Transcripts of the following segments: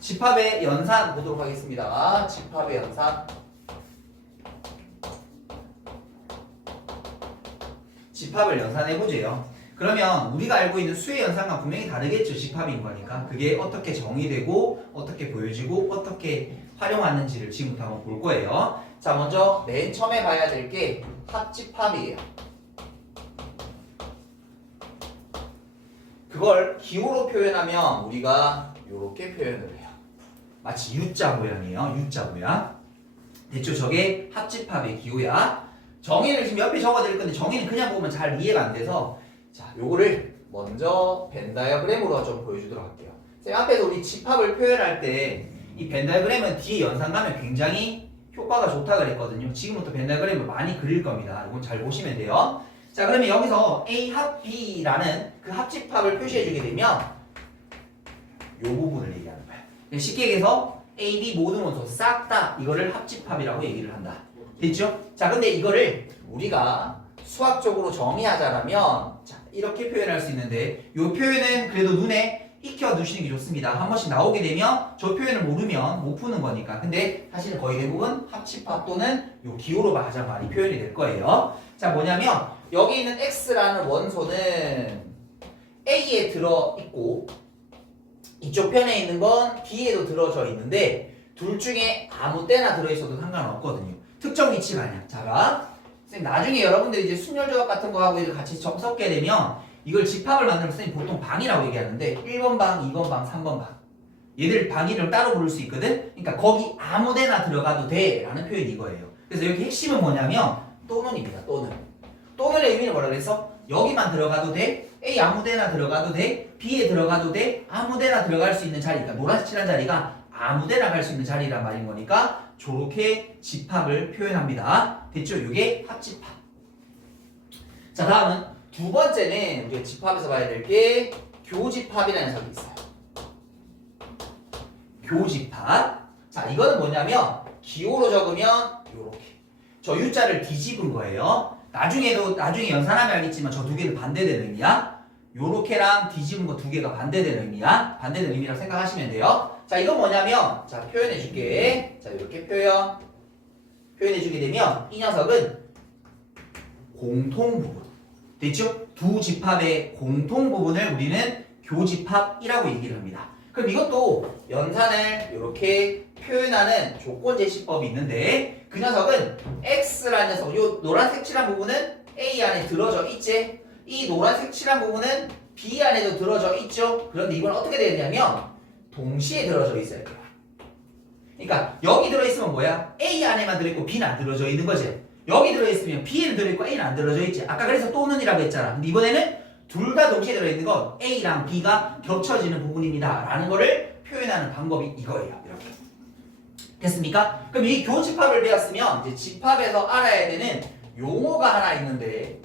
집합의 연산 보도록 하겠습니다. 집합의 연산. 집합을 연산해보죠. 그러면 우리가 알고 있는 수의 연산과 분명히 다르겠죠. 집합인 거니까. 그게 어떻게 정의되고 어떻게 보여지고 어떻게 활용하는지를 지금부터 한번 볼 거예요. 자, 먼저 맨 처음에 봐야 될 게 합집합이에요. 그걸 기호로 표현하면 우리가 이렇게 표현을 해요. 마치 U자 모양이에요. U자 모양. 됐죠? 저게 합집합의 기호야. 정의를 지금 옆에 적어드릴 건데 정의는 그냥 보면 잘 이해가 안 돼서 자, 요거를 먼저 벤 다이어그램으로 좀 보여주도록 할게요. 쌤 앞에서 우리 집합을 표현할 때 이 벤 다이어그램은 뒤에 연산 가면 굉장히 효과가 좋다 그랬거든요. 지금부터 벤 다이어그램을 많이 그릴 겁니다. 이건 잘 보시면 돼요. 자, 그러면 여기서 A 합 B라는 그 합집합을 표시해주게 되면 요 부분을 얘기하는 거야. 쉽게 얘기해서 A, B 모든 원소 싹 다 이거를 합집합이라고 얘기를 한다. 됐죠? 자, 근데 이거를 우리가 수학적으로 정의하자라면 자, 이렇게 표현할 수 있는데 이 표현은 그래도 눈에 익혀 두시는 게 좋습니다. 한 번씩 나오게 되면 저 표현을 모르면 못 푸는 거니까. 근데 사실은 거의 대부분 합집합 또는 이 기호로 가장 많이 표현이 될 거예요. 자, 뭐냐면 여기 있는 X라는 원소는 A에 들어있고 이쪽 편에 있는 건 B에도 들어져 있는데 둘 중에 아무 때나 들어있어도 상관없거든요. 특정 위치가 아니야. 자, 봐. 선생님, 나중에 여러분들이 이제 순열조합 같은 거 하고 같이 섞게 되면 이걸 집합을 만들면 선생님 보통 방이라고 얘기하는데 1번 방, 2번 방, 3번 방. 얘들 방 이름 따로 부를 수 있거든? 그러니까 거기 아무 데나 들어가도 돼 라는 표현이 이거예요. 그래서 여기 핵심은 뭐냐면 또는입니다. 또는. 또는의 의미는 뭐라 그랬어? 여기만 들어가도 돼? A 아무 데나 들어가도 돼? B에 들어가도 돼? 아무 데나 들어갈 수 있는 자리니까 노란색 칠한 자리가 아무 데나 갈 수 있는 자리란 말인 거니까 저렇게 집합을 표현합니다. 됐죠? 이게 합집합. 자, 다음은 두 번째는 우리가 집합에서 봐야 될 게 교집합이라는 녀석이 있어요. 교집합. 자, 이거는 뭐냐면 기호로 적으면 요렇게 저 U자를 뒤집은 거예요. 나중에 연산하면 알겠지만 저 두 개는 반대되는 의미야. 요렇게랑 뒤집은 거 두 개가 반대되는 의미야. 반대되는 의미라고 생각하시면 돼요. 자, 이건 뭐냐면 자, 표현해 줄게. 자, 이렇게 표현해 주게 되면 이 녀석은 공통 부분. 됐죠? 두 집합의 공통 부분을 우리는 교집합이라고 얘기를 합니다. 그럼 이것도 연산을 이렇게 표현하는 조건 제시법이 있는데 그 녀석은 X라는 녀석, 요 노란색 칠한 부분은 A 안에 들어져 있지? 이 노란색 칠한 부분은 B 안에도 들어져 있죠? 그런데 이건 어떻게 되느냐면 동시에 들어져 있어야 돼요. 그러니까 여기 들어있으면 뭐야? A 안에만 들어있고 B는 안 들어져 있는 거지. 여기 들어있으면 B에는 들어있고 A는 안 들어져 있지. 아까 그래서 또는이라고 했잖아. 근데 이번에는 둘 다 동시에 들어있는 건 A랑 B가 겹쳐지는 부분입니다 라는 거를 표현하는 방법이 이거예요. 이렇게 됐습니까? 그럼 이 교집합을 배웠으면 이제 집합에서 알아야 되는 용어가 하나 있는데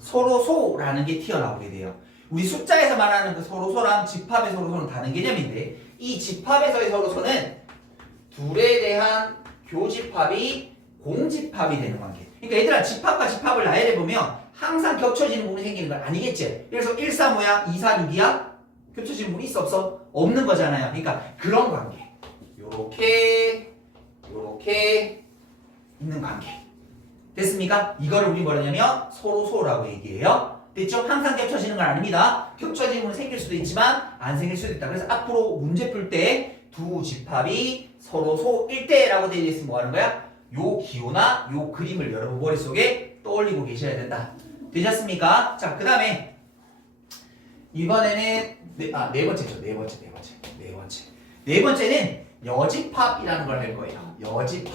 서로소라는 게 튀어나오게 돼요. 우리 숫자에서 말하는 그 서로소랑 집합의 서로소는 다른 개념인데 이 집합에서의 서로소는 둘에 대한 교집합이 공집합이 되는 관계. 그러니까 얘들아 집합과 집합을 나열해 보면 항상 겹쳐지는 부분이 생기는 건 아니겠지. 그래서 1, 4 뭐야? 2, 4, 6이야? 겹쳐지는 부분이 있어 없어? 없는 거잖아요. 그러니까 그런 관계. 요렇게 있는 관계. 됐습니까? 이거를 우리 뭐라냐면 서로소라고 얘기해요. 됐죠? 항상 겹쳐지는 건 아닙니다. 겹쳐지는 부분이 생길 수도 있지만 안 생길 수도 있다. 그래서 앞으로 문제 풀 때 두 집합이 서로소일 때라고 되어 있으면 뭐 하는 거야? 요 기호나 요 그림을 여러분 머릿속에 떠올리고 계셔야 된다. 되셨습니까? 자, 그 다음에 이번에는 네 번째죠. 네 번째는 여집합이라는 걸 할 거예요. 여집합.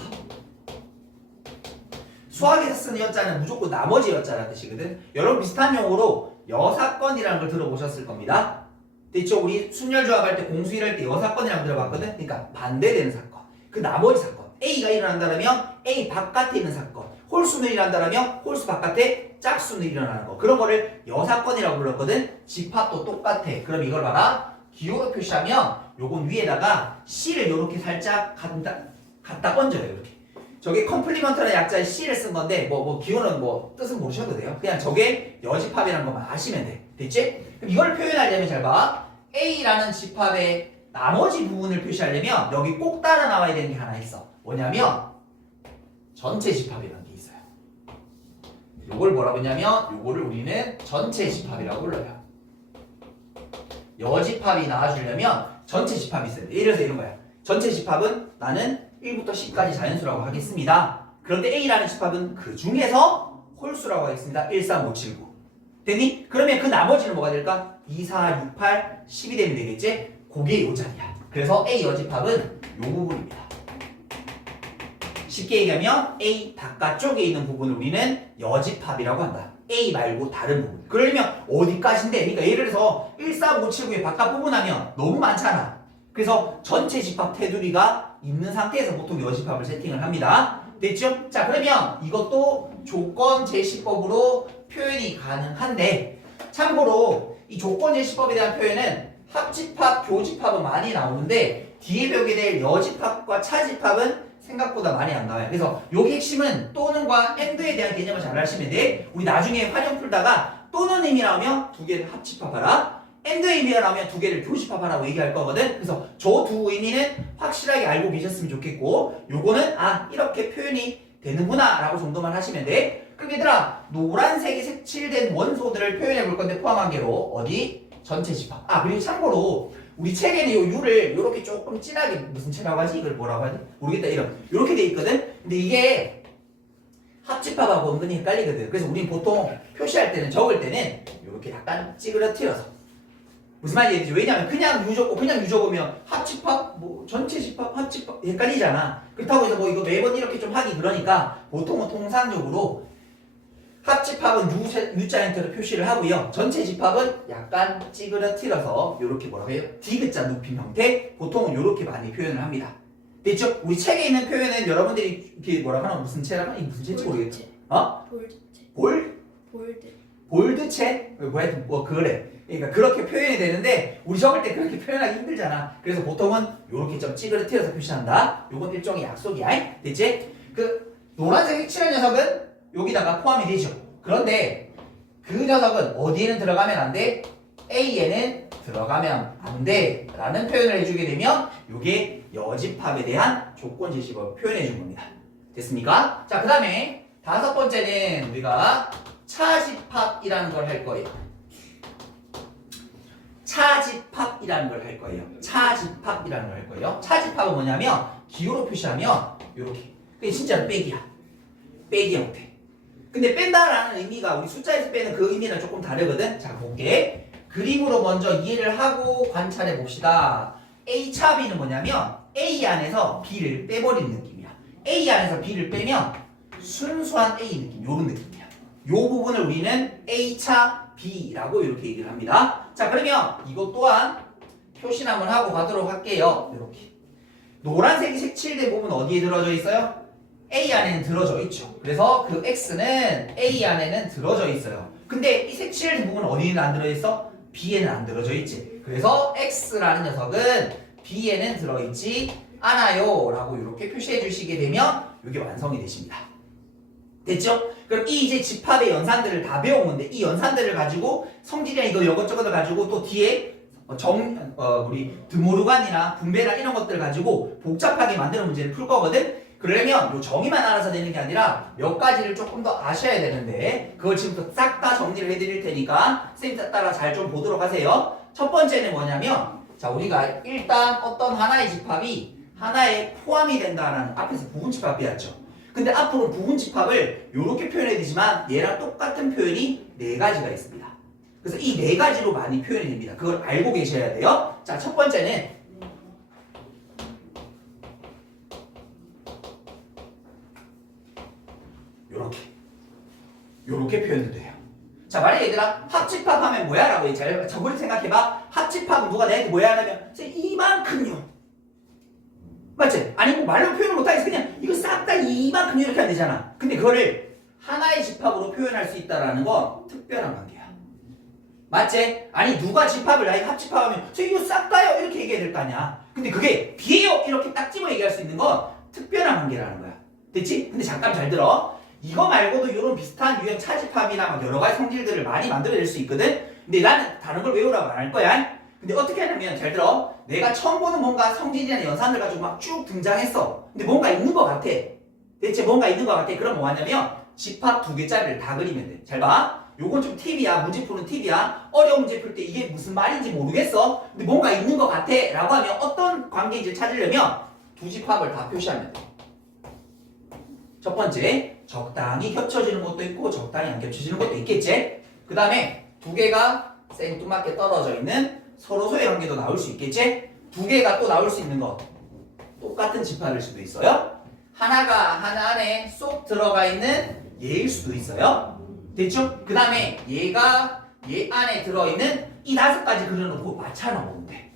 수학에서 쓰는 여자는 무조건 나머지 여자라는 뜻이거든. 여러분 비슷한 용어로 여사건이라는 걸 들어보셨을 겁니다. 됐죠? 우리 순열조합 할 때 공수일 할 때 여사건이라고 들어봤거든. 그러니까 반대되는 사건. 그 나머지 사건. A가 일어난다면 A 바깥에 있는 사건. 홀수는 일어난다면 홀수 바깥에 짝수는 일어나는 거. 그런 거를 여사건이라고 불렀거든. 집합도 똑같아. 그럼 이걸 봐라. 기호로 표시하면 요건 위에다가 C를 요렇게 살짝 갖다 얹어요. 이렇게. 저게 컴플리먼트라는 약자의 C를 쓴 건데 기호는 뜻은 모르셔도 돼요. 그냥 저게 여집합이라는 것만 아시면 돼. 됐지? 그럼 이걸 표현하려면 잘 봐. A라는 집합의 나머지 부분을 표시하려면 여기 꼭 따라 나와야 되는 게 하나 있어. 뭐냐면 전체 집합이라는 게 있어요. 요걸 뭐라고 했냐면 요거를 우리는 전체 집합이라고 불러요. 여집합이 나와주려면 전체 집합이 있어야 돼. 예를 들어서 이런 거야. 전체 집합은 나는 1부터 10까지 자연수라고 하겠습니다. 그런데 A라는 집합은 그 중에서 홀수라고 하겠습니다. 1, 3, 5, 7, 9. 됐니? 그러면 그 나머지는 뭐가 될까? 2, 4, 6, 8, 10이 되면 되겠지? 그게 요 자리야. 그래서 A 여집합은 요 부분입니다. 쉽게 얘기하면 A 바깥쪽에 있는 부분을 우리는 여집합이라고 한다. A 말고 다른 부분. 그러려면 어디까지인데? 그러니까 예를 들어서 1, 4, 5, 7, 9의 바깥 부분 하면 너무 많잖아. 그래서 전체 집합 테두리가 있는 상태에서 보통 여집합을 세팅을 합니다. 됐죠? 자, 그러면 이것도 조건 제시법으로 표현이 가능한데, 참고로 이 조건 제시법에 대한 표현은 합집합, 교집합은 많이 나오는데 뒤에 배우게 될 여집합과 차집합은 생각보다 많이 안 나와요. 그래서 여기 핵심은 또는과 and에 대한 개념을 잘 아시면 돼. 우리 나중에 활용 풀다가 또는 의미 나오면 두 개를 합집합하라, and 의미가 나오면 두 개를 교집합하라고 얘기할 거거든. 그래서 저 두 의미는 확실하게 알고 계셨으면 좋겠고, 요거는 이렇게 표현이 되는구나 라고 정도만 하시면 돼. 그럼 얘들아, 노란색이 색칠된 원소들을 표현해 볼 건데 포함한 개로 어디? 전체 집합. 그리고 참고로 우리 책에는 요 U를 요렇게 조금 진하게 무슨 채라고 하지? 이걸 뭐라고 하지? 모르겠다. 요렇게 돼 있거든. 근데 이게 합집합하고 은근히 헷갈리거든. 그래서 우린 보통 표시할 때는, 적을 때는 요렇게 약간 찌그러뜨려서. 무슨 말인지 알겠지? 왜냐면 그냥 U 적고 그냥 U 적으면 합집합, 뭐 전체 집합, 합집합 헷갈리잖아. 그렇다고 해서 뭐 이거 매번 이렇게 좀 하기 그러니까 보통은 통상적으로 합집합은 U자 형태로 표시를 하고요. 전체 집합은 약간 찌그러뜨려서 이렇게 뭐라고 해요? 디귿자 높임 형태, 보통은 이렇게 많이 표현을 합니다. 됐죠? 우리 책에 있는 표현은 여러분들이 이렇게 뭐라고 하나, 무슨 채라고 하나? 무슨 채인지 모르겠죠? 볼드체. 볼드체? 뭐 그래. 그러니까 그렇게 표현이 되는데 우리 적을 때 그렇게 표현하기 힘들잖아. 그래서 보통은 이렇게 좀 찌그러뜨려서 표시한다. 요건 일종의 약속이야. 됐지? 그 노란색 색칠한 녀석은 여기다가 포함이 되죠. 그런데 그 녀석은 어디에는 들어가면 안 돼? A에는 들어가면 안 돼 라는 표현을 해주게 되면 이게 여집합에 대한 조건 제시법을 표현해 준 겁니다. 됐습니까? 자, 그 다음에 다섯 번째는 우리가 차집합이라는 걸 할 거예요. 차집합이라는 걸 할 거예요. 차집합이라는 걸 할 거예요. 차집합은 뭐냐면 기호로 표시하면 이렇게. 그게 진짜로 빼기야. 빼기 형태. 근데 뺀다라는 의미가 우리 숫자에서 빼는 그 의미는 조금 다르거든. 자, 볼게. 그림으로 먼저 이해를 하고 관찰해 봅시다. A 차 B는 뭐냐면 A 안에서 B를 빼버리는 느낌이야. A 안에서 B를 빼면 순수한 A 느낌, 요런 느낌이야. 요 부분을 우리는 A 차 B라고 이렇게 얘기를 합니다. 자, 그러면 이것 또한 표시 한번 하고 가도록 할게요. 이렇게. 노란색이 색칠된 부분 어디에 들어져 있어요? A 안에는 들어져 있죠. 그래서 그 X는 A 안에는 들어져 있어요. 근데 이 색칠된 부분은 어디에는 안 들어있어? B에는 안 들어져 있지. 그래서 X라는 녀석은 B에는 들어있지 않아요 라고 이렇게 표시해 주시게 되면 이게 완성이 되십니다. 됐죠? 그럼 이 이제 집합의 연산들을 다 배운 건데 이 연산들을 가지고 성질이나 이거 이것저것을 가지고 또 뒤에 우리 드모르간이나 분배나 이런 것들 가지고 복잡하게 만드는 문제를 풀 거거든. 그러려면 요 정의만 알아서 되는 게 아니라 몇 가지를 조금 더 아셔야 되는데 그걸 지금부터 싹 다 정리를 해드릴 테니까 선생님 따라 잘 좀 보도록 하세요. 첫 번째는 뭐냐면, 자, 우리가 일단 어떤 하나의 집합이 하나에 포함이 된다는 앞에서 부분집합 배웠죠. 근데 앞으로 부분집합을 이렇게 표현해야 되지만 얘랑 똑같은 표현이 네 가지가 있습니다. 그래서 이 네 가지로 많이 표현이 됩니다. 그걸 알고 계셔야 돼요. 자, 첫 번째는 요렇게 표현도 돼요. 자, 만약에 얘들아 합집합하면 뭐야? 라고 잘 저걸 생각해봐. 합집합은 누가 내한테 뭐야? 하면 이만큼요. 맞지? 아니 뭐 말로 표현을 못하겠어. 그냥 이거 싹 다 이만큼 이렇게 하면 되잖아. 근데 그거를 하나의 집합으로 표현할 수 있다라는 건 특별한 관계야. 맞지? 아니 누가 집합을 나이 합집합하면 이거 싹 다요 이렇게 얘기해야 될 거 아니야. 근데 그게 비예요 이렇게 딱 집어 얘기할 수 있는 건 특별한 관계라는 거야. 됐지? 근데 잠깐 잘 들어. 이거 말고도 이런 비슷한 유형 차집합이나 막 여러 가지 성질들을 많이 만들어낼 수 있거든. 근데 나는 다른 걸 외우라고 안 할 거야. 근데 어떻게 하냐면 잘 들어. 내가 처음 보는 뭔가 성질이나 연산을 가지고 막 쭉 등장했어. 근데 뭔가 있는 것 같아. 대체 뭔가 있는 것 같아. 그럼 뭐 하냐면 집합 두 개짜리를 다 그리면 돼. 잘 봐. 요건 좀 팁이야. 문제 푸는 팁이야. 어려운 문제 풀 때 이게 무슨 말인지 모르겠어. 근데 뭔가 있는 것 같아. 라고 하면 어떤 관계인지 찾으려면 두 집합을 다 표시하면 돼. 첫 번째, 적당히 겹쳐지는 것도 있고 적당히 안 겹쳐지는 것도 있겠지. 그 다음에 두 개가 생뚱맞게 떨어져 있는 서로소의 관계도 나올 수 있겠지. 두 개가 또 나올 수 있는 거 똑같은 집합일 수도 있어요. 하나가 하나 안에 쏙 들어가 있는 얘일 수도 있어요. 됐죠? 그 다음에 얘가 얘 안에 들어있는 이 5가지 그려놓고 맞춰놓으면 돼.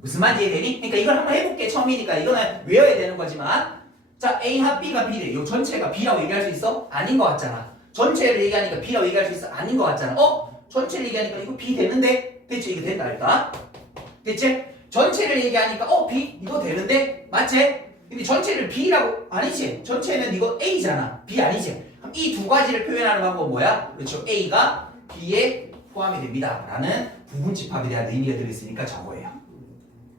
무슨 말인지 이해되니? 그러니까 이걸 한번 해볼게. 처음이니까 이거는 외워야 되는 거지만, 자, A 합 B가 B래. 이 전체가 B라고 얘기할 수 있어? 아닌 것 같잖아. 전체를 얘기하니까 B라고 얘기할 수 있어? 아닌 것 같잖아. 전체를 얘기하니까 이거 B 되는데? 됐지? 이거 된다 할까? 됐지? 전체를 얘기하니까 B 이거 되는데? 맞지? 근데 전체를 B라고 아니지? 전체는 이거 A잖아. B 아니지? 그럼 이 두 가지를 표현하는 방법은 뭐야? 그렇죠. A가 B에 포함이 됩니다. 라는 부분 집합에 대한 의미가 들어있으니까 저거예요.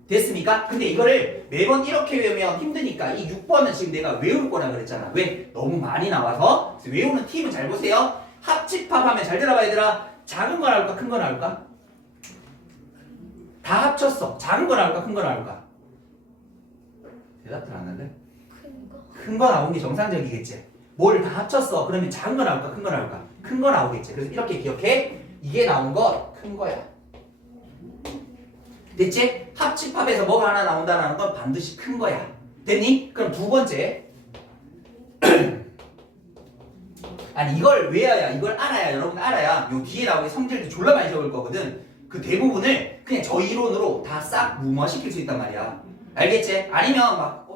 됐습니까? 근데 이거를 매번 이렇게 외우면 힘드니까 이 6번은 지금 내가 외울 거라 그랬잖아. 왜? 너무 많이 나와서. 그래서 외우는 팁은 잘 보세요. 합집합하면 잘 들어봐 얘들아. 작은 거 나올까? 큰 거 나올까? 다 합쳤어. 작은 거 나올까? 큰 거 나올까? 대답들 안 할래? 큰 거. 큰 거 나온 게 정상적이겠지. 뭘 다 합쳤어. 그러면 작은 거 나올까? 큰 거 나올까? 큰 거 나오겠지. 그래서 이렇게 기억해. 이게 나온 거 큰 거야. 됐지? 합집합에서 뭐가 하나 나온다는 건 반드시 큰 거야. 됐니? 그럼 두 번째. 아니 이걸 외워야, 이걸 알아야, 여러분 알아야 요 뒤에 나오는 성질도 졸라 많이 적을 거거든. 그 대부분을 그냥 저 이론으로 다 싹 무마시킬 수 있단 말이야. 알겠지? 아니면 막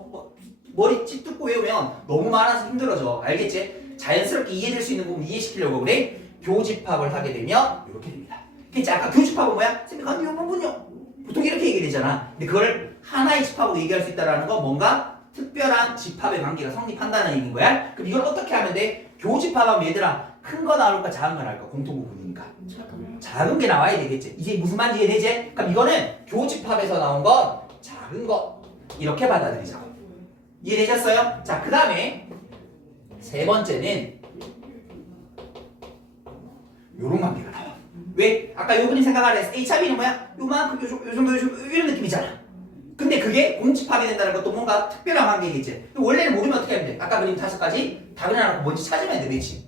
머리 찌뜯고 외우면 너무 많아서 힘들어져. 알겠지? 자연스럽게 이해될 수 있는 부분 이해시키려고 그래. 교집합을 하게 되면 이렇게 됩니다. 그치? 아까 교집합은 뭐야? 선생님, 이 부분요. 보통 이렇게 얘기되잖아. 근데 그거를 하나의 집합으로 얘기할 수 있다는 건 뭔가 특별한 집합의 관계가 성립한다는 얘기인 거야. 그럼 이걸 어떻게 하면 돼? 교집합하면 얘들아 큰 거 나올까 작은 거 나올까? 공통부분이니까. 작은 게 나와야 되겠지. 이제 무슨 말인지 이해되지? 그럼 이거는 교집합에서 나온 건 작은 거 이렇게 받아들이자고. 이해되셨어요? 자, 그 다음에 세 번째는 요런 관계가 나와. 왜? 아까 요 그림 생각하라 했어. H합이는 뭐야? 요만큼 요 정도 이런 느낌이잖아. 근데 그게 공집합이 된다는 것도 뭔가 특별한 관계겠지. 원래는 모르면 어떻게 하면 돼? 아까 그림 5가지 다 그려놓고 뭔지 찾으면 돼. 매칭.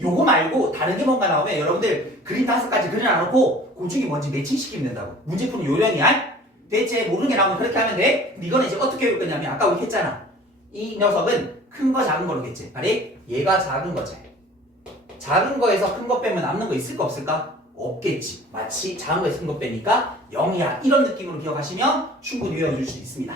요거 말고 다른 게 뭔가 나오면 여러분들 그림 5가지 그려놓고 그 중에 뭔지 매칭시키면 된다고. 문제 푸는 요령이야. 대체 모르는 게 나오면 그렇게 하면 돼. 이거는 이제 어떻게 해볼 거냐면 아까 우리 했잖아. 이 녀석은 큰 거 작은 거로겠지. 아니 얘가 작은 거지. 작은 거에서 큰 거 빼면 남는 거 있을까 없을까? 없겠지. 마치 작은 거에서 큰 거 빼니까 0이야. 이런 느낌으로 기억하시면 충분히 외워줄 수 있습니다.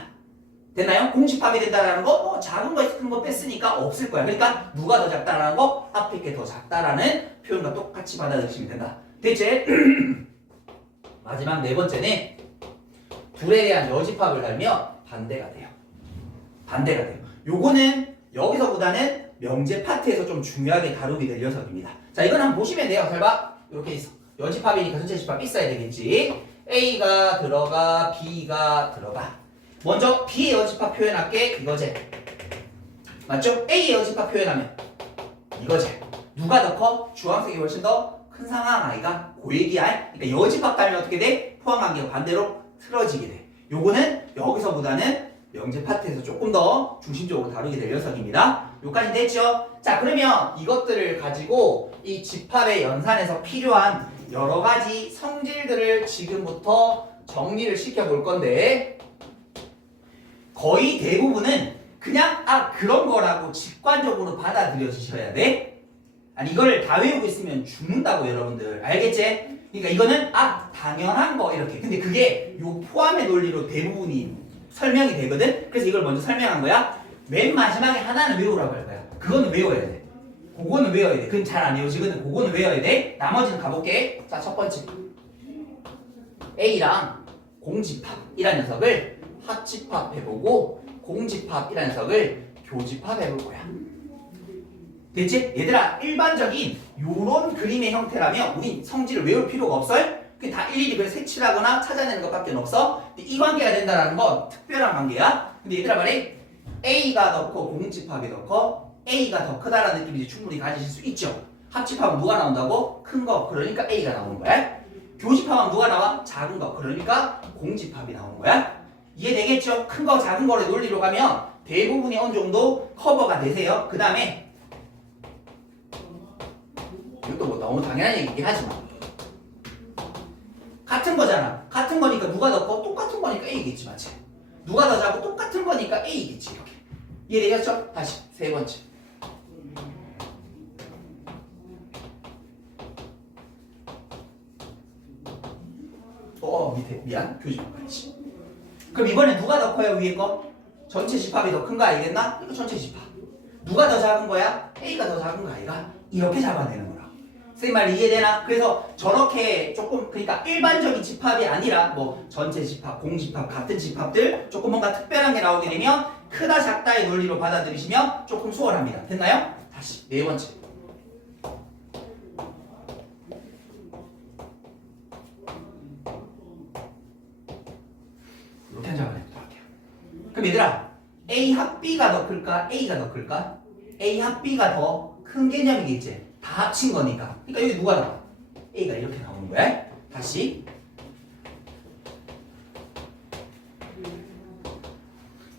됐나요? 공집합이 된다는 거 작은 거에서 큰 거 뺐으니까 없을 거야. 그러니까 누가 더 작다라는 거 앞에 게 더 작다라는 표현과 똑같이 받아들이시면 된다. 됐지? 마지막 네 번째는 둘에 대한 여집합을 달면 반대가 돼요. 반대가 돼요. 요거는 여기서보다는 명제 파트에서 좀 중요하게 다루게 될 녀석입니다. 자, 이건 한번 보시면 돼요. 잘 봐. 이렇게 있어. 여집합이니까 전체 집합 있어야 되겠지. A가 들어가, B가 들어가. 먼저 B의 여집합 표현할게. 이거지. 맞죠? A의 여집합 표현하면 이거지. 누가 더 커? 주황색이 훨씬 더 큰 상황 아이가 그 얘기야. 그러니까 여집합 따면 어떻게 돼? 포함관계가 반대로 틀어지게 돼. 요거는 여기서보다는 명제 파트에서 조금 더 중심적으로 다루게 될 녀석입니다. 여기까지 됐죠? 자, 그러면 이것들을 가지고 이 집합의 연산에서 필요한 여러 가지 성질들을 지금부터 정리를 시켜볼 건데 거의 대부분은 그냥 그런 거라고 직관적으로 받아들여 주셔야 돼. 아니 이걸 다 외우고 있으면 죽는다고 여러분들. 알겠지? 그러니까 이거는 당연한 거 이렇게. 근데 그게 요 포함의 논리로 대부분이 설명이 되거든? 그래서 이걸 먼저 설명한 거야. 맨 마지막에 하나는 외우라고 할 거야. 그거는 외워야 돼. 그거는 외워야 돼. 그건 잘 안 외워지거든. 그거는 외워야 돼. 나머지는 가볼게. 자, 첫 번째. A랑 공집합이라는 녀석을 합집합해보고 공집합이라는 녀석을 교집합해볼 거야. 됐지? 얘들아, 일반적인 요런 그림의 형태라면 우린 성질을 외울 필요가 없어요? 그게 다 일일이 그래서 색칠하거나 찾아내는 것밖에 없어. 근데 이 관계가 된다는 건 특별한 관계야. 근데 얘들아 말이 A가 더 커, 공집합이 더 커, A가 더 크다라는 느낌이 이제 충분히 가지실 수 있죠. 합집합은 누가 나온다고? 큰 거. 그러니까 A가 나오는 거야. 교집합은 누가 나와? 작은 거. 그러니까 공집합이 나오는 거야. 이해되겠죠? 큰 거, 작은 거를 논리로 가면 대부분이 어느 정도 커버가 되세요. 그 다음에 이것도 뭐 너무 당연한 얘기긴 하지만 같은 거잖아. 같은 거니까 누가 더 커? 똑같은 거니까 A겠지, 맞지? 누가 더 작고 똑같은 거니까 A겠지, 이렇게. 이해되겠죠? 다시 세 번째. 밑에 미안, 교집합 말이지. 그럼 이번에 누가 더 커요, 위에 거? 전체 집합이 더 큰 거 알겠나? 이거 전체 집합. 누가 더 작은 거야? A가 더 작은 거 아이가? 이렇게 잡아내는 거라. 선생님 말 이해되나? 그래서 저렇게 조금 그러니까 일반적인 집합이 아니라 뭐 전체 집합, 공집합 같은 집합들 조금 뭔가 특별한 게 나오게 되면 크다 작다의 논리로 받아들이시면 조금 수월합니다. 됐나요? 다시 네 번째. 이렇게 한 잡아내도록 할게요. 그럼 얘들아 A 합 B가 더 클까? A가 더 클까? A 합 B가 더 큰 개념이겠지. 다 합친 거니까. 그러니까 여기 누가 나와? A가 이렇게 나오는 거야. 다시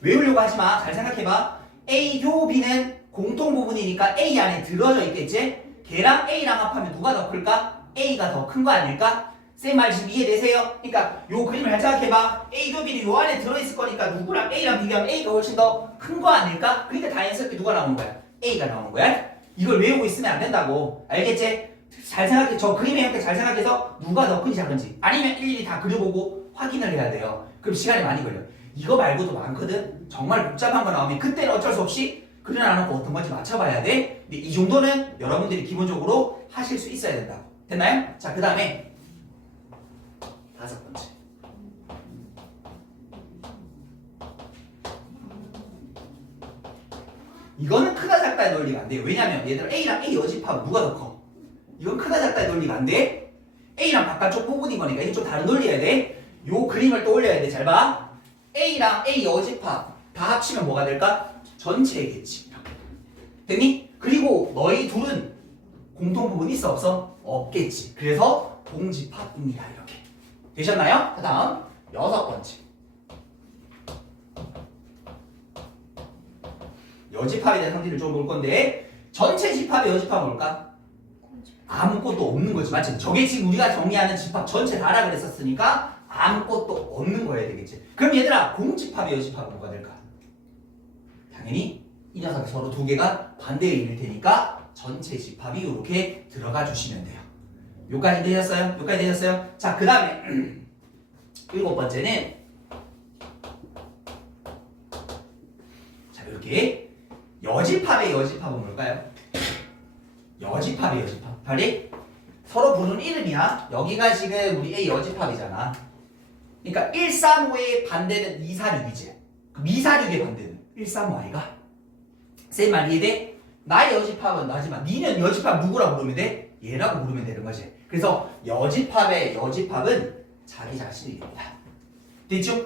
외우려고 하지마. 잘 생각해봐. A 교 B는 공통 부분이니까 A 안에 들어져 있겠지? 걔랑 A랑 합하면 누가 더 클까? A가 더 큰 거 아닐까? 쌤 말 지금 이해되세요? 그러니까 요 그림을 잘 생각해봐. A 교 B는 요 안에 들어있을 거니까 누구랑 A랑 비교하면 A가 훨씬 더 큰 거 아닐까? 그러니까 자연스럽게 누가 나오는 거야? A가 나오는 거야. 이걸 외우고 있으면 안 된다고. 알겠지? 잘 생각해. 저 그림의 형태 잘 생각해서 누가 더 큰지 작은지 아니면 일일이 다 그려보고 확인을 해야 돼요. 그럼 시간이 많이 걸려. 이거 말고도 많거든. 정말 복잡한 거 나오면 그때는 어쩔 수 없이 그려놔놓고 어떤 건지 맞춰봐야 돼. 근데 이 정도는 여러분들이 기본적으로 하실 수 있어야 된다고. 됐나요? 자, 그 다음에 다섯 번째. 이거는 크다 작다의 논리가 안 돼요. 왜냐면 얘들아 A랑 A 여집합 누가 더 커? 이건 크다 작다의 논리가 안 돼. A랑 바깥쪽 부분인 거니까 이게 좀 다른 논리여야 돼. 요 그림을 또 올려야 돼. 잘 봐. A랑 A 여집합 다 합치면 뭐가 될까? 전체겠지. 됐니? 그리고 너희 둘은 공통 부분 있어 없어? 없겠지. 그래서 공집합입니다. 이렇게. 되셨나요? 그 다음 여섯 번째. 여집합에 대한 성질을 좀 볼 건데 전체 집합의 여집합은 뭘까? 아무것도 없는 거지. 맞지? 저게 지금 우리가 정리하는 집합 전체 다라 그랬었으니까 아무것도 없는 거여야 되겠지. 그럼 얘들아 공집합의 여집합은 뭐가 될까? 당연히 이 녀석 서로 두 개가 반대의 일일 테니까 전체 집합이 이렇게 들어가 주시면 돼요. 여기까지 되셨어요? 여기까지 되셨어요? 자, 그 다음에 일곱 번째는 자 이렇게 여집합의 여집합은 뭘까요? 여집합의 여집합. 빨리 서로 부르는 이름이야. 여기가 지금 우리 A 여집합이잖아. 그러니까 135의 반대는 246이지. 그럼 246의 반대는 135i가? 쌤 말 이해돼? 나의 여집합은 나지만 니는 여집합 누구라고 부르면 돼? 얘라고 부르면 되는 거지. 그래서 여집합의 여집합은 자기 자신이 됩니다. 됐죠?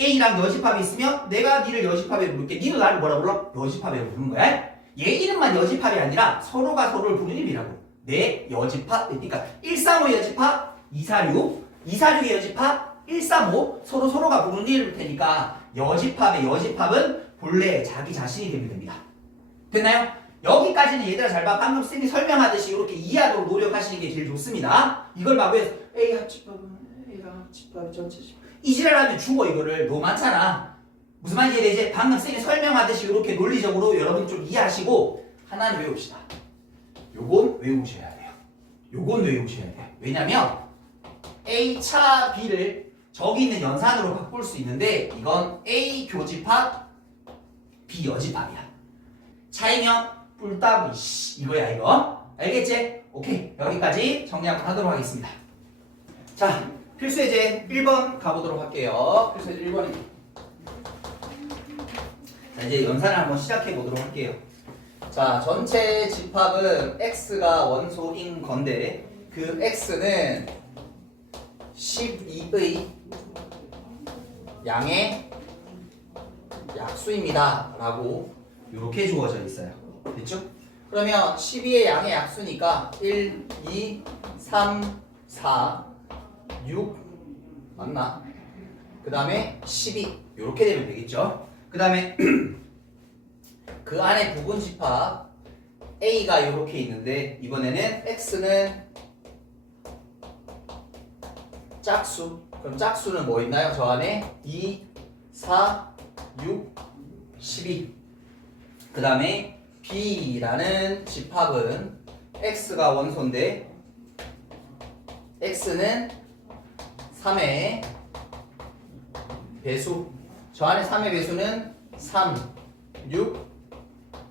A랑 여집합이 있으면 내가 니를 여집합에 부를게. 니도 나를 뭐라 불러? 여집합에 부르는 거야. 얘 이름만 여집합이 아니라 서로가 서로를 부르는 이름이라고. 내 여집합. 그러니까 135 여집합 246, 246의 여집합 135 서로가 부르는 이름일 테니까 여집합의 여집합은 본래 자기 자신이 되면 됩니다. 됐나요? 여기까지는 얘들아 잘 봐. 방금 쌤이 설명하듯이 이렇게 이해하도록 노력하시는 게 제일 좋습니다. 이걸 봐. 왜 A 합집합은 A랑 합집합 전체 집합 이 지랄하면 죽어. 이거를 너무 많잖아. 무슨 말인지 이해되지? 방금 쌤이 설명하듯이 이렇게 논리적으로 여러분이 좀 이해하시고 하나는 외웁시다. 요건 외우셔야 돼요. 요건 외우셔야 돼요. 왜냐면 A차 B를 저기 있는 연산으로 바꿀 수 있는데 이건 A 교집합 B 여집합이야. 차이면 뿔따구 이거야 이거. 알겠지? 오케이. 여기까지 정리 한번 하도록 하겠습니다. 자, 필수예제 1번 가보도록 할게요. 필수예제 1번입니다. 자, 이제 연산을 한번 시작해 보도록 할게요. 자, 전체 집합은 x가 원소인 건데 그 x는 12의 양의 약수입니다 라고 이렇게 주어져 있어요. 됐죠? 그러면 12의 양의 약수니까 1, 2, 3, 4, 6 맞나? 그 다음에 12 이렇게 되면 되겠죠? 그 다음에 그 안에 부분 집합 A가 이렇게 있는데 이번에는 X는 짝수. 그럼 짝수는 뭐 있나요? 저 안에 2, 4, 6, 12. 그 다음에 B라는 집합은 X가 원소인데 X는 3의 배수. 저 안에 3의 배수는 3, 6,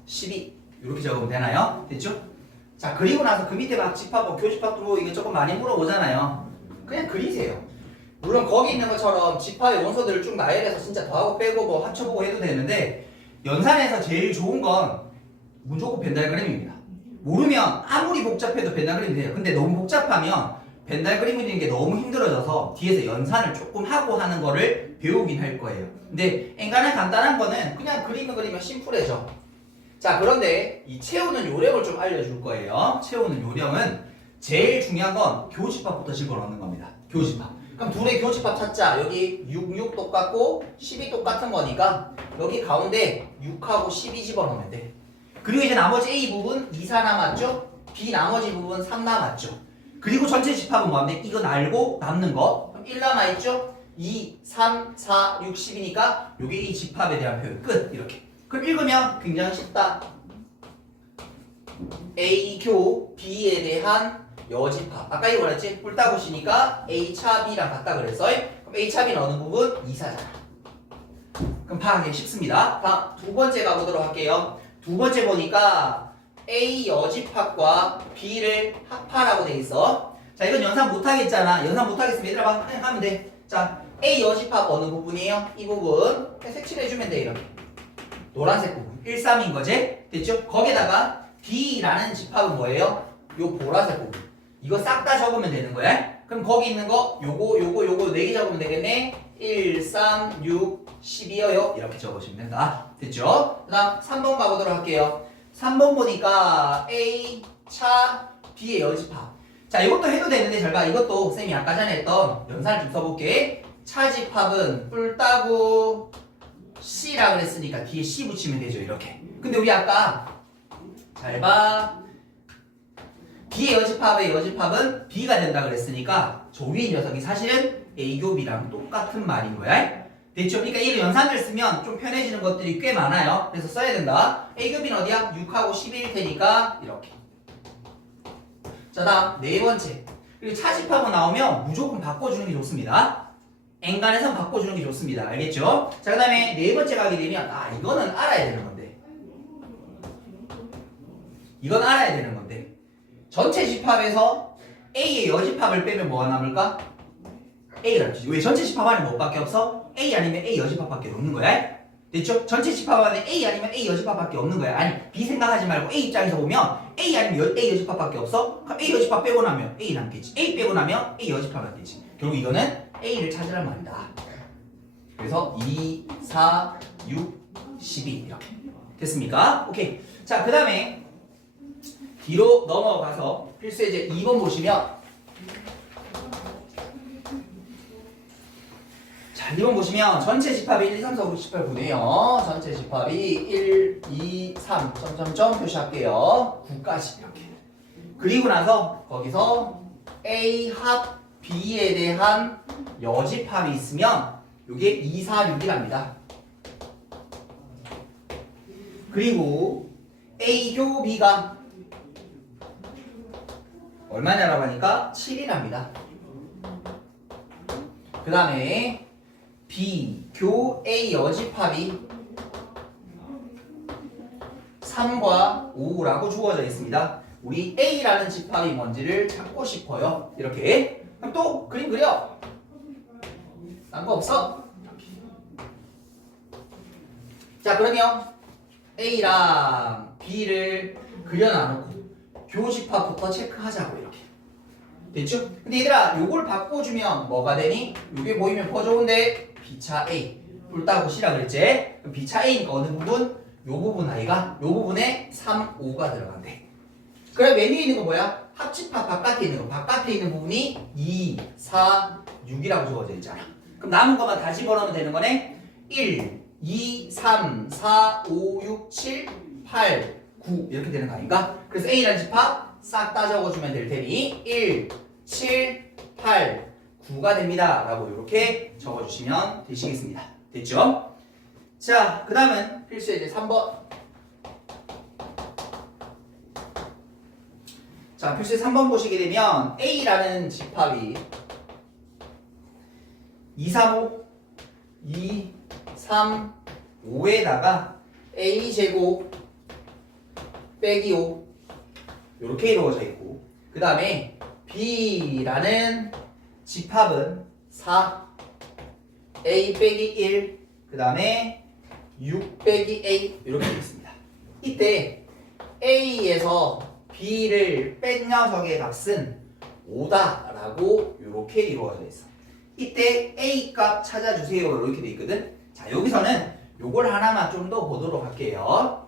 12 이렇게 적으면 되나요? 됐죠? 자, 그리고 나서 그 밑에 막 집합, 교집합도 이게 조금 많이 물어보잖아요. 그냥 그리세요. 물론 거기 있는 것처럼 집합의 원소들을 쭉 나열해서 진짜 더하고 빼고 뭐 합쳐보고 해도 되는데 연산에서 제일 좋은 건 무조건 벤달그램입니다. 모르면 아무리 복잡해도 벤달그램이 돼요. 근데 너무 복잡하면 벤달그램 그리는 게 너무 힘들어져서 뒤에서 연산을 조금 하고 하는 거를 배우긴 할 거예요. 근데 엔간한 간단한 거는 그냥 그리면 심플해져. 자, 그런데 이 채우는 요령을 좀 알려줄 거예요. 채우는 요령은 제일 중요한 건 교집합부터 집어넣는 겁니다. 교집합. 그럼 둘의 교집합 찾자. 여기 6, 6 똑같고 12 똑같은 거니까 여기 가운데 6하고 12 집어넣으면 돼. 그리고 이제 나머지 A 부분 2, 4 남았죠? B 나머지 부분 3 남았죠? 그리고 전체 집합은 뭐하면 돼? 이거 알고 남는 거. 그럼 1 남아있죠? 2, 3, 4, 6, 10이니까 요게 이 집합에 대한 표현. 끝. 이렇게. 그럼 읽으면 굉장히 쉽다. A교 B에 대한 여집합. 아까 이거 뭐랬지? 뿔따구시니까 A차 B랑 같다 그랬어. 그럼 A차 B는 어느 부분? 2사잖아. 그럼 파악하기 쉽습니다. 다음 두 번째 가보도록 할게요. 두 번째 보니까 A 여집합과 B를 합하라고 돼 있어. 자, 이건 연산 못하겠잖아. 연산 못하겠으면 얘들아 봐. 그냥 하면 돼. 자, A 여집합 어느 부분이에요? 이 부분. 그냥 색칠해주면 돼, 이렇게. 노란색 부분. 1, 3인 거지? 됐죠? 거기다가 B라는 집합은 뭐예요? 요 보라색 부분. 이거 싹 다 적으면 되는 거야. 그럼 거기 있는 거 요거 4개 적으면 되겠네. 1, 3, 6, 12여요. 이렇게 적으시면 된다. 됐죠? 그 다음 3번 가보도록 할게요. 3번 보니까 A, 차, B의 여집합. 자, 이것도 해도 되는데 잘 봐. 이것도 쌤이 아까 전에 했던 연산을 좀 써볼게. 차 집합은 뿔따구 C라 그랬으니까 뒤에 C 붙이면 되죠. 이렇게. 근데 우리 아까 잘 봐. B의 여집합은 B가 된다 그랬으니까 저 위에 녀석이 사실은 A교 B랑 똑같은 말인 거야. 됐죠? 그러니까 이런 연산을 쓰면 좀 편해지는 것들이 꽤 많아요. 그래서 써야 된다. A교 B는 어디야? 6하고 12일 테니까 이렇게. 자, 다음 네 번째. 그리고 차집합은 나오면 무조건 바꿔주는 게 좋습니다. 엔간에선 바꿔주는 게 좋습니다. 알겠죠? 자, 그 다음에 네 번째 가게 되면 이거는 알아야 되는 건데. 이건 알아야 되는 건데. 전체 집합에서 A의 여집합을 빼면 뭐가 남을까? A가 남지. 왜? 전체 집합 안에 뭐밖에 없어? A 아니면 A 여집합밖에 없는 거야. 됐죠? 전체 집합 안에 A 아니면 A 여집합밖에 없는 거야. 아니, B 생각하지 말고 A 입장에서 보면 A 아니면 A 여집합밖에 없어? 그럼 A 여집합 빼고 나면 A 남겠지. A 빼고 나면 A 여집합 남겠지. 결국 이거는 A를 찾으란 말이다. 그래서 2, 4, 6, 12 이렇게. 됐습니까? 오케이. 자, 그 다음에 뒤로 넘어가서 필수예제 2번 보시면 자, 2번 보시면 전체 집합이 1, 2, 3, 4, 5, 6, 7, 8, 9네요. 전체 집합이 1, 2, 3 점점점 표시할게요. 9까지 이렇게. 그리고 나서 거기서 A 합 B에 대한 여집합이 있으면 이게 2, 4, 6이랍니다. 그리고 A교 B가 얼마냐라고 하니까 7이랍니다. 그 다음에 B, 교 A 여집합이 3과 5라고 주어져 있습니다. 우리 A라는 집합이 뭔지를 찾고 싶어요. 이렇게. 그럼 또 그림 그려. 딴 거 없어? 이렇게. 자, 그러면 A랑 B를 그려놔놓고 교집합부터 체크하자고 이렇게. 됐죠? 근데 얘들아 요걸 바꿔주면 뭐가 되니? 요게 보이면 더 좋은데 B차 A 둘 따고 C라 그랬지? 그럼 B차 A니까 어느 부분? 요 부분 아이가 요 부분에 3, 5가 들어간대. 그럼 맨 위에 있는 거 뭐야? 합집합 바깥에 있는 거. 바깥에 있는 부분이 2, 4, 6이라고 적어져 있잖아. 그럼 남은 것만 다 집어넣으면 되는 거네. 1, 2, 3, 4, 5, 6, 7, 8, 9 이렇게 되는 거 아닌가? 그래서 A라는 집합 싹 다 적어주면 될 테니 1, 7, 8, 9가 됩니다. 라고 이렇게 적어주시면 되시겠습니다. 됐죠? 자, 그 다음은 필수 예제 3번. 자, 필수에 3번 보시게 되면 A라는 집합이 2, 3, 5, 2, 3, 5에다가 A제곱 빼기 5 이렇게 이루어져 있고 그 다음에 B라는 집합은 4, A 빼기 1, 그 다음에 6 빼기 A 이렇게 되어 있습니다. 이때 A에서 B를 뺀 녀석의 값은 5다라고 이렇게 이루어져 있어. 이때 A 값 찾아주세요 이렇게 돼 있거든. 자 여기서는 요걸 하나만 좀 더 보도록 할게요.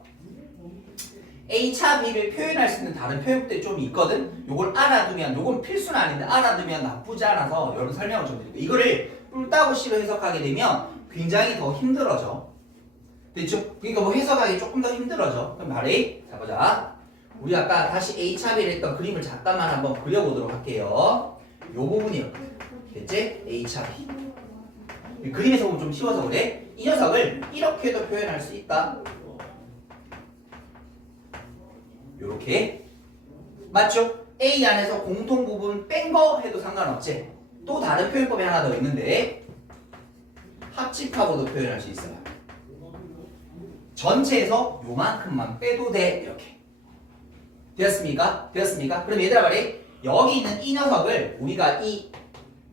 A차 B를 표현할 수 있는 다른 표현들이 좀 있거든. 요걸 알아두면 요건 필수는 아닌데 알아두면 나쁘지 않아서 여러분 설명을 좀 드리고 이거를 뿔따고 C로 해석하게 되면 굉장히 더 힘들어져. 됐죠? 그러니까 뭐 해석하기 조금 더 힘들어져. 그럼 말해. 자 보자. 우리 아까 다시 A차 B를 했던 그림을 잠깐만 한번 그려보도록 할게요. 요 부분이었거든. 됐지? A차 B. 그림에서 보면 좀 쉬워서 그래. 이 녀석을 이렇게도 표현할 수 있다. 요렇게. 맞죠? A 안에서 공통 부분 뺀 거 해도 상관없지. 또 다른 표현법이 하나 더 있는데 합집합으로도 표현할 수 있어요. 전체에서 요만큼만 빼도 돼. 이렇게. 되었습니까? 되었습니까? 그럼 얘들아 말해. 여기 있는 이 녀석을 우리가 이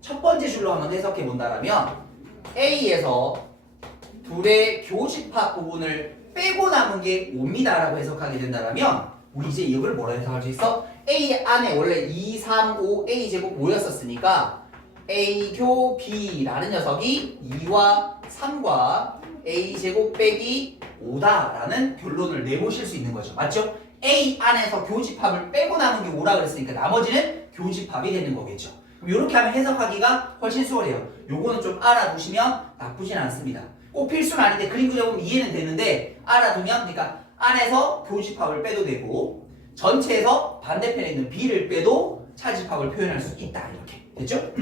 첫 번째 줄로 한번 해석해 본다라면 A에서 둘의 교집합 부분을 빼고 남은 게 5입니다 라고 해석하게 된다면 우리 이제 이걸 뭐라 해석할 수 있어? A 안에 원래 2, 3, 5, A제곱 5였었으니까 A교 B라는 녀석이 2와 3과 A제곱 빼기 5다라는 결론을 내보실 수 있는 거죠. 맞죠? A 안에서 교집합을 빼고 남은 게 5라 그랬으니까 나머지는 교집합이 되는 거겠죠. 그럼 이렇게 하면 해석하기가 훨씬 수월해요. 요거는 좀 알아두시면 나쁘진 않습니다. 꼭 필수는 아닌데 그림 그려보면 이해는 되는데 알아두면 그러니까 안에서 교집합을 빼도 되고 전체에서 반대편에 있는 B를 빼도 차집합을 표현할 수 있다. 이렇게 됐죠?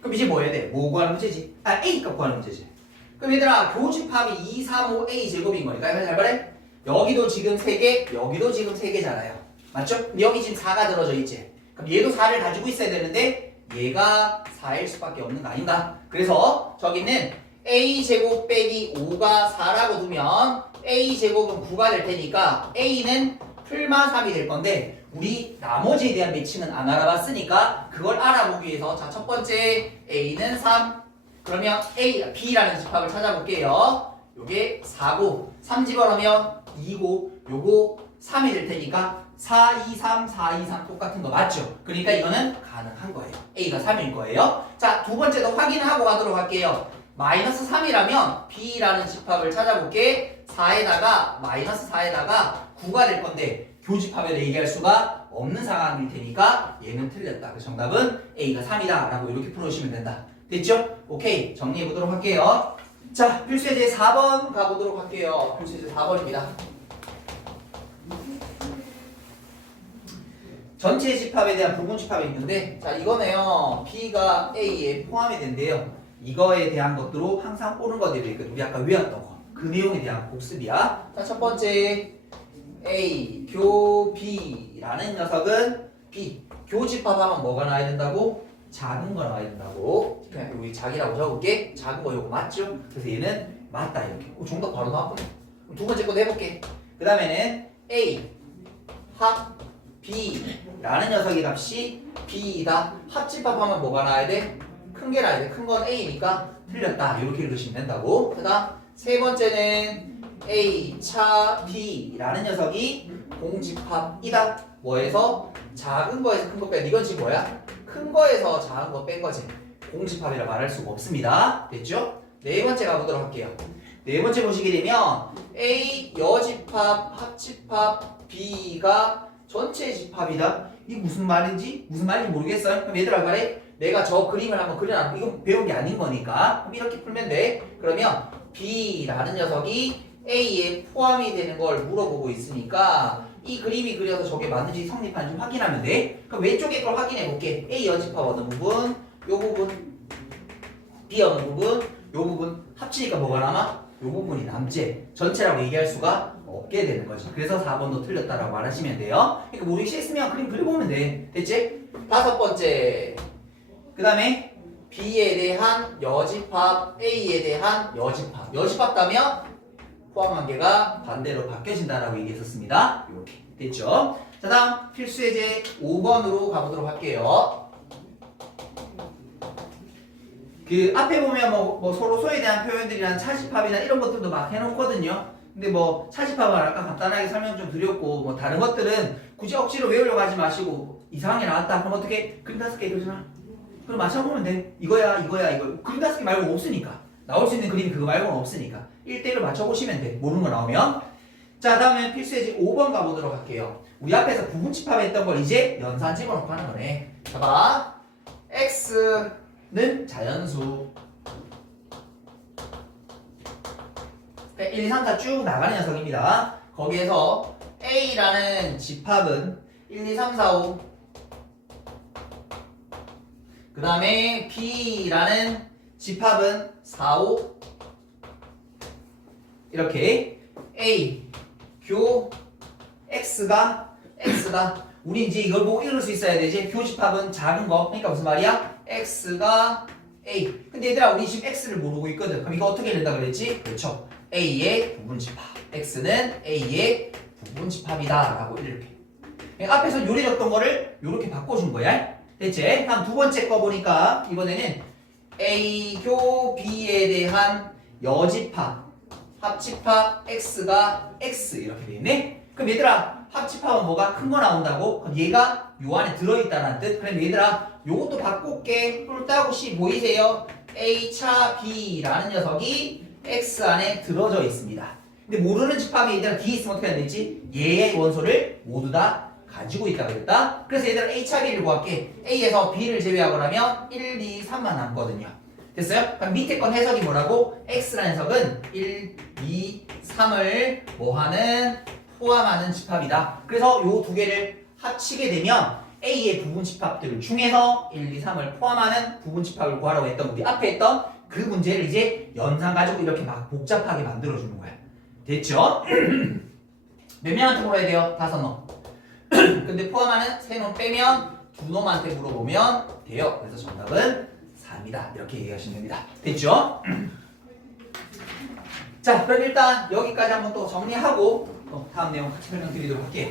그럼 이제 뭐 해야 돼? 뭐 구하는 문제지? 아 A 값 구하는 문제지. 그럼 얘들아 교집합이 2, 3, 5, A 제곱인 거니까 이거 잘 말해? 여기도 지금 3개, 여기도 지금 3개잖아요. 맞죠? 여기 지금 4가 들어져 있지? 그럼 얘도 4를 가지고 있어야 되는데 얘가 4일 수밖에 없는 거 아닌가? 그래서 저기는 A제곱 빼기 5가 4라고 두면 A제곱은 9가 될 테니까 A는 풀마 3이 될 건데 우리 나머지에 대한 매칭은 안 알아봤으니까 그걸 알아보기 위해서 자 첫 번째 A는 3 그러면 B라는 집합을 찾아볼게요. 요게 4고 3 집어넣으면 2고 요거 3이 될 테니까 4, 2, 3, 4, 2, 3 똑같은 거 맞죠? 그러니까 이거는 가능한 거예요. A가 3일 거예요. 자, 두 번째도 확인하고 가도록 할게요. 마이너스 3이라면 B라는 집합을 찾아볼게. 4에다가 마이너스 4에다가 9가 될 건데 교집합에 얘기할 수가 없는 상황일 테니까 얘는 틀렸다. 그 정답은 A가 3이다 라고 이렇게 풀어주시면 된다. 됐죠? 오케이. 정리해 보도록 할게요. 자, 필수예제 4번 가보도록 할게요. 필수예제 4번입니다. 전체 집합에 대한 부분 집합이 있는데 자 이거네요. B가 A에 포함이 된대요. 이거에 대한 것들로 항상 옳은 것들이 있거든. 우리 아까 외웠던 거. 그 내용에 대한 복습이야. 자, 첫 번째 A 교 B라는 녀석은 B 교집합하면 뭐가 나와야 된다고? 작은 거 나와야 된다고. 그냥 우리 작이라고 적을게. 작은 거 요거 맞죠? 그래서 얘는 맞다 이렇게. 정답 바로 나왔거든. 그럼 두 번째 것도 해볼게. 그 다음에는 A 합 B라는 녀석의 값이 B이다. 합집합하면 뭐가 나와야 돼? 큰 게 나와야 돼. 큰 건 A니까 틀렸다. 이렇게 읽으시면 된다고. 그다음 세 번째는 A 차 B라는 녀석이 공집합이다. 뭐에서 작은 거에서 큰 거 뺀 이건 지금 뭐야? 큰 거에서 작은 거 뺀 거지. 공집합이라 말할 수가 없습니다. 됐죠? 네 번째 가보도록 할게요. 네 번째 보시게 되면 A 여집합, 합집합, B가 전체 집합이다. 이게 무슨 말인지 모르겠어요. 그럼 얘들아 말해. 내가 저 그림을 한번 그려놔. 이건 배운 게 아닌 거니까. 그럼 이렇게 풀면 돼. 그러면 B라는 녀석이 A에 포함이 되는 걸 물어보고 있으니까 이 그림이 그려서 저게 맞는지 성립하는지 확인하면 돼. 그럼 왼쪽에 걸 확인해 볼게. A 여집합 어느 부분, 요 부분, B 어느 부분, 요 부분 합치니까 뭐가 남아? 요 부분이 남지. 전체라고 얘기할 수가 없게 되는 거지. 그래서 4번도 틀렸다라고 말하시면 돼요. 그러니까 모르기 싫으면 그림 그려보면 돼. 됐지? 다섯 번째. 그 다음에 B에 대한 여집합, A에 대한 여집합. 여집합다면 포함 관계가 반대로 바뀌어진다라고 얘기했었습니다. 이렇게 됐죠? 자, 다음 필수 예제 5번으로 가보도록 할게요. 그 앞에 보면 뭐 서로 소에 대한 표현들이나 차집합이나 이런 것들도 막 해놓거든요. 근데 뭐 차집합은 아까 간단하게 설명 좀 드렸고 뭐 다른 것들은 굳이 억지로 외우려고 하지 마시고 이상하게 나왔다 그럼 어떻게 그림 5개 그려주나? 그럼 맞춰보면 돼. 이거야 이거 그림 5개 말고 없으니까 나올 수 있는 그림이 그거 말고는 없으니까 1대1로 맞춰보시면 돼. 모르는 거 나오면. 자, 다음에 필수 예제 5번 가보도록 할게요. 우리 앞에서 부분집합 했던 걸 이제 연산 집어넣고 하는 거네. 봐봐. X는 자연수 1, 2, 3, 4 쭉 나가는 녀석입니다. 거기에서 A라는 집합은 1, 2, 3, 4, 5. 그 다음에 B라는 집합은 4, 5. 이렇게 A, 교, X가 우리 이제 이걸 보고 읽을 수 있어야 되지. 교집합은 작은 거. 그러니까 무슨 말이야? X가 A. 근데 얘들아 우리 지금 X를 모르고 있거든. 그럼 이거 어떻게 된다 그랬지? 그렇죠. A의 부분집합. X는 A의 부분집합이다 라고 이렇게 앞에서 요리했던 거를 이렇게 바꿔준 거야. 됐지? 다음 두 번째 거 보니까 이번에는 A교 B에 대한 여집합 합집합 X가 X 이렇게 돼 있네. 그럼 얘들아 합집합은 뭐가 큰 거 나온다고? 그럼 얘가 요 안에 들어있다는 뜻. 그럼 얘들아 요것도 바꿀게. 뿔따구 C 보이세요? A차 B라는 녀석이 X 안에 들어져 있습니다. 근데 모르는 집합이 얘들아 뒤에 있으면 어떻게 해야 되지? 얘의 원소를 모두 다 가지고 있다고 했다. 그래서 얘들아 A차 B를 구할게. A에서 B를 제외하고 나면 1, 2, 3만 남거든요. 됐어요? 그럼 밑에 건 해석이 뭐라고? X라는 녀석은 1, 2, 3을 뭐하는? 포함하는 집합이다. 그래서 요 두 개를 합치게 되면 A의 부분 집합들 중에서 1, 2, 3을 포함하는 부분 집합을 구하라고 했던 우리 앞에 했던 그 문제를 이제 연산 가지고 이렇게 막 복잡하게 만들어주는 거야. 됐죠? 몇 명한테 물어야 돼요? 5놈. 근데 포함하는 3놈 빼면 2놈한테 물어보면 돼요. 그래서 정답은 4입니다. 이렇게 얘기하시면 됩니다. 됐죠? 자, 그럼 일단 여기까지 한번 또 정리하고 다음 내용 같이 설명드리도록 할게요.